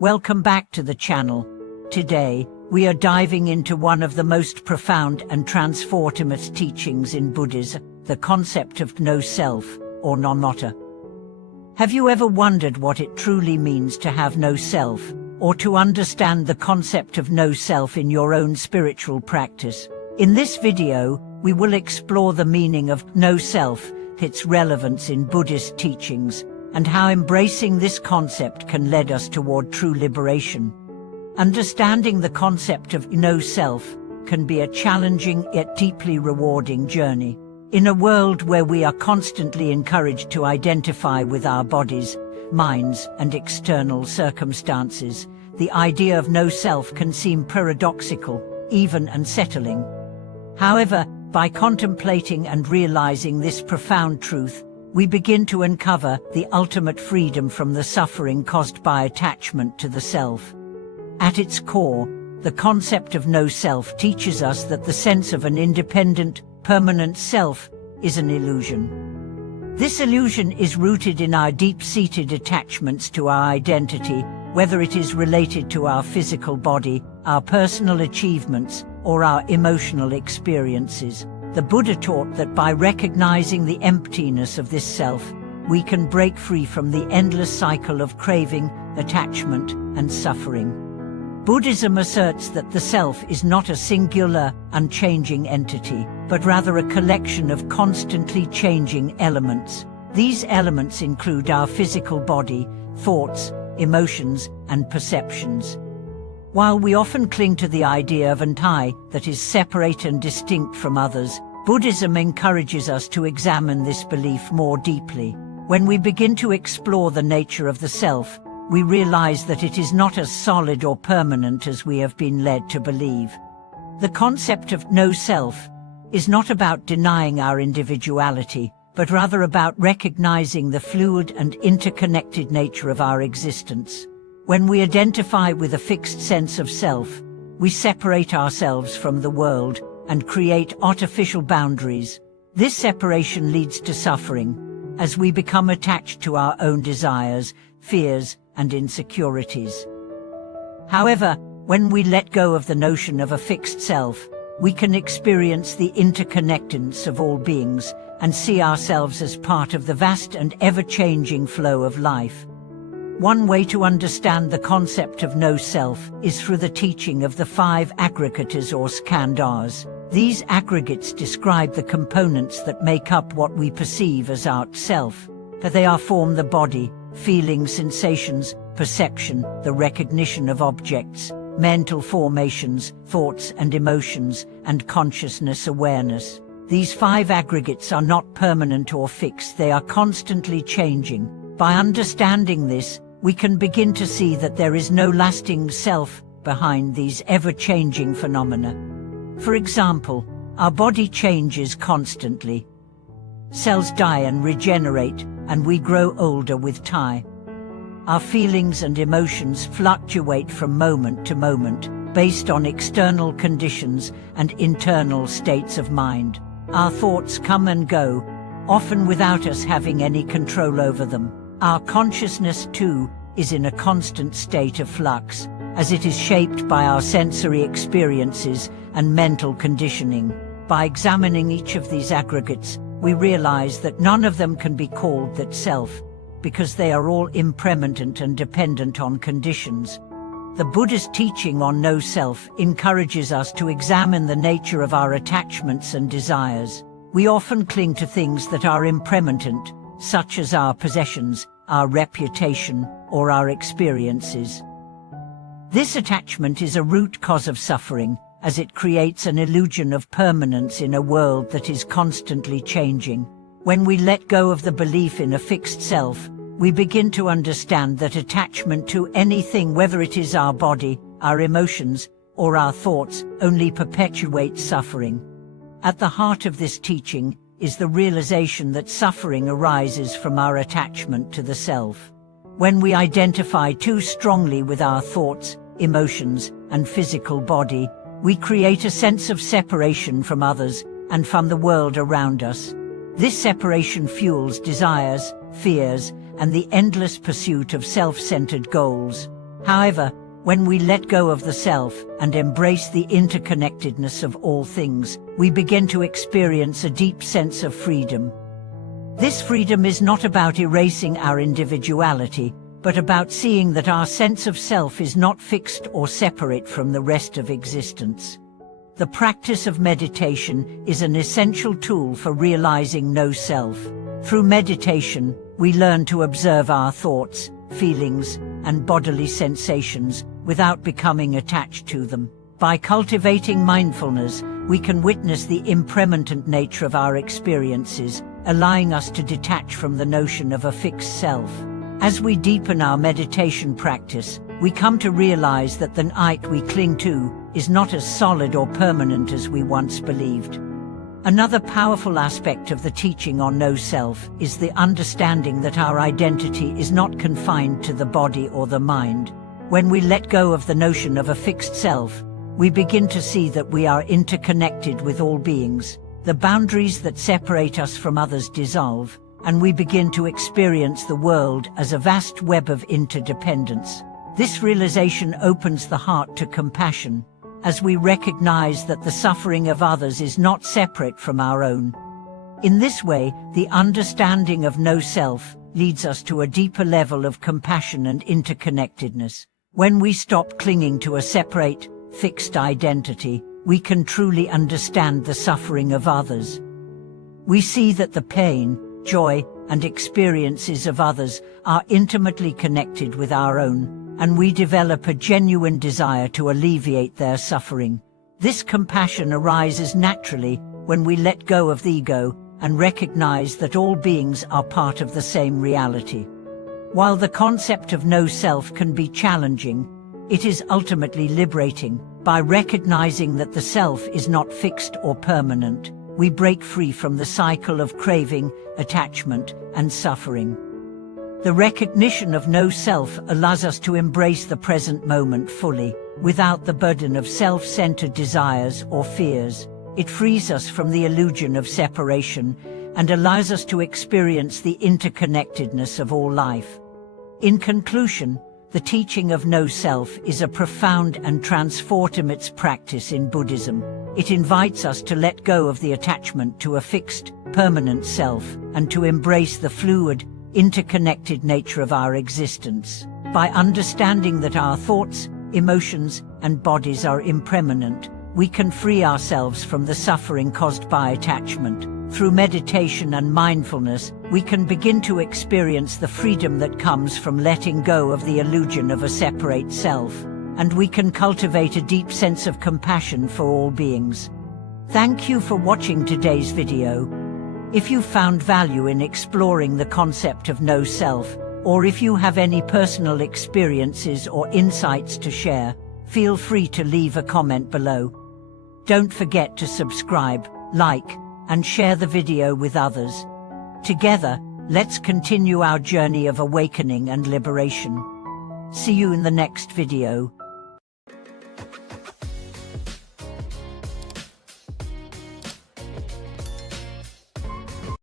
Welcome back to the channel. Today, we are diving into one of the most profound and transformative teachings in Buddhism, the concept of no-self, or non-mata. Have you ever wondered what it truly means to have no self, or to understand the concept of no self in your own spiritual practice? In this video, we will explore the meaning of no self, its relevance in Buddhist teachings, and how embracing this concept can lead us toward true liberation. Understanding the concept of no self can be a challenging yet deeply rewarding journey. In a world where we are constantly encouraged to identify with our bodies, minds, and external circumstances, the idea of no self can seem paradoxical, even unsettling. However, by contemplating and realizing this profound truth, we begin to uncover the ultimate freedom from the suffering caused by attachment to the self. At its core, the concept of no self teaches us that the sense of an independent, permanent self is an illusion. This illusion is rooted in our deep-seated attachments to our identity, whether it is related to our physical body, our personal achievements, or our emotional experiences. The Buddha taught that by recognizing the emptiness of this self, we can break free from the endless cycle of craving, attachment, and suffering. Buddhism asserts that the self is not a singular, unchanging entity, but rather a collection of constantly changing elements. These elements include our physical body, thoughts, emotions, and perceptions. While we often cling to the idea of an I that is separate and distinct from others, Buddhism encourages us to examine this belief more deeply. When we begin to explore the nature of the self, we realize that it is not as solid or permanent as we have been led to believe. The concept of no self is not about denying our individuality, but rather about recognizing the fluid and interconnected nature of our existence. When we identify with a fixed sense of self, we separate ourselves from the world and create artificial boundaries. This separation leads to suffering, as we become attached to our own desires, fears, and insecurities. However, when we let go of the notion of a fixed self, we can experience the interconnectedness of all beings and see ourselves as part of the vast and ever-changing flow of life. One way to understand the concept of no self is through the teaching of the 5 aggregators or skandhas. These aggregates describe the components that make up what we perceive as our self. They form the body, feelings, sensations, perception, the recognition of objects, mental formations, thoughts and emotions, and consciousness awareness. These 5 aggregates are not permanent or fixed, they are constantly changing. By understanding this, we can begin to see that there is no lasting self behind these ever-changing phenomena. For example, our body changes constantly. Cells die and regenerate, and we grow older with time. Our feelings and emotions fluctuate from moment to moment, based on external conditions and internal states of mind. Our thoughts come and go, often without us having any control over them. Our consciousness, too, is in a constant state of flux, as it is shaped by our sensory experiences and mental conditioning. By examining each of these aggregates, we realize that none of them can be called that self, because they are all impermanent and dependent on conditions. The Buddha's teaching on no self encourages us to examine the nature of our attachments and desires. We often cling to things that are impermanent, such as our possessions, our reputation, or our experiences. This attachment is a root cause of suffering, as it creates an illusion of permanence in a world that is constantly changing. When we let go of the belief in a fixed self, we begin to understand that attachment to anything, whether it is our body, our emotions, or our thoughts, only perpetuates suffering. At the heart of this teaching is the realization that suffering arises from our attachment to the self. When we identify too strongly with our thoughts, emotions, and physical body, we create a sense of separation from others and from the world around us. This separation fuels desires, fears, and the endless pursuit of self-centered goals. However, when we let go of the self and embrace the interconnectedness of all things, we begin to experience a deep sense of freedom. This freedom is not about erasing our individuality, but about seeing that our sense of self is not fixed or separate from the rest of existence. The practice of meditation is an essential tool for realizing no self. Through meditation, we learn to observe our thoughts, feelings, and bodily sensations without becoming attached to them. By cultivating mindfulness, we can witness the impermanent nature of our experiences, allowing us to detach from the notion of a fixed self. As we deepen our meditation practice, we come to realize that the I we cling to is not as solid or permanent as we once believed. Another powerful aspect of the teaching on no self is the understanding that our identity is not confined to the body or the mind. When we let go of the notion of a fixed self, we begin to see that we are interconnected with all beings. The boundaries that separate us from others dissolve, and we begin to experience the world as a vast web of interdependence. This realization opens the heart to compassion, as we recognize that the suffering of others is not separate from our own. In this way, the understanding of no self leads us to a deeper level of compassion and interconnectedness. When we stop clinging to a separate, fixed identity, we can truly understand the suffering of others. We see that the pain, joy, and experiences of others are intimately connected with our own, and we develop a genuine desire to alleviate their suffering. This compassion arises naturally when we let go of the ego and recognize that all beings are part of the same reality. While the concept of no self can be challenging, it is ultimately liberating. By recognizing that the self is not fixed or permanent, we break free from the cycle of craving, attachment, and suffering. The recognition of no self allows us to embrace the present moment fully, without the burden of self-centered desires or fears. It frees us from the illusion of separation and allows us to experience the interconnectedness of all life. In conclusion, the teaching of no self is a profound and transformative practice in Buddhism. It invites us to let go of the attachment to a fixed, permanent self and to embrace the fluid, interconnected nature of our existence. By understanding that our thoughts, emotions, and bodies are impermanent, we can free ourselves from the suffering caused by attachment. Through meditation and mindfulness, we can begin to experience the freedom that comes from letting go of the illusion of a separate self, and we can cultivate a deep sense of compassion for all beings. Thank you for watching today's video. If you found value in exploring the concept of no self, or if you have any personal experiences or insights to share, feel free to leave a comment below. Don't forget to subscribe, like, and share the video with others. Together, let's continue our journey of awakening and liberation. See you in the next video.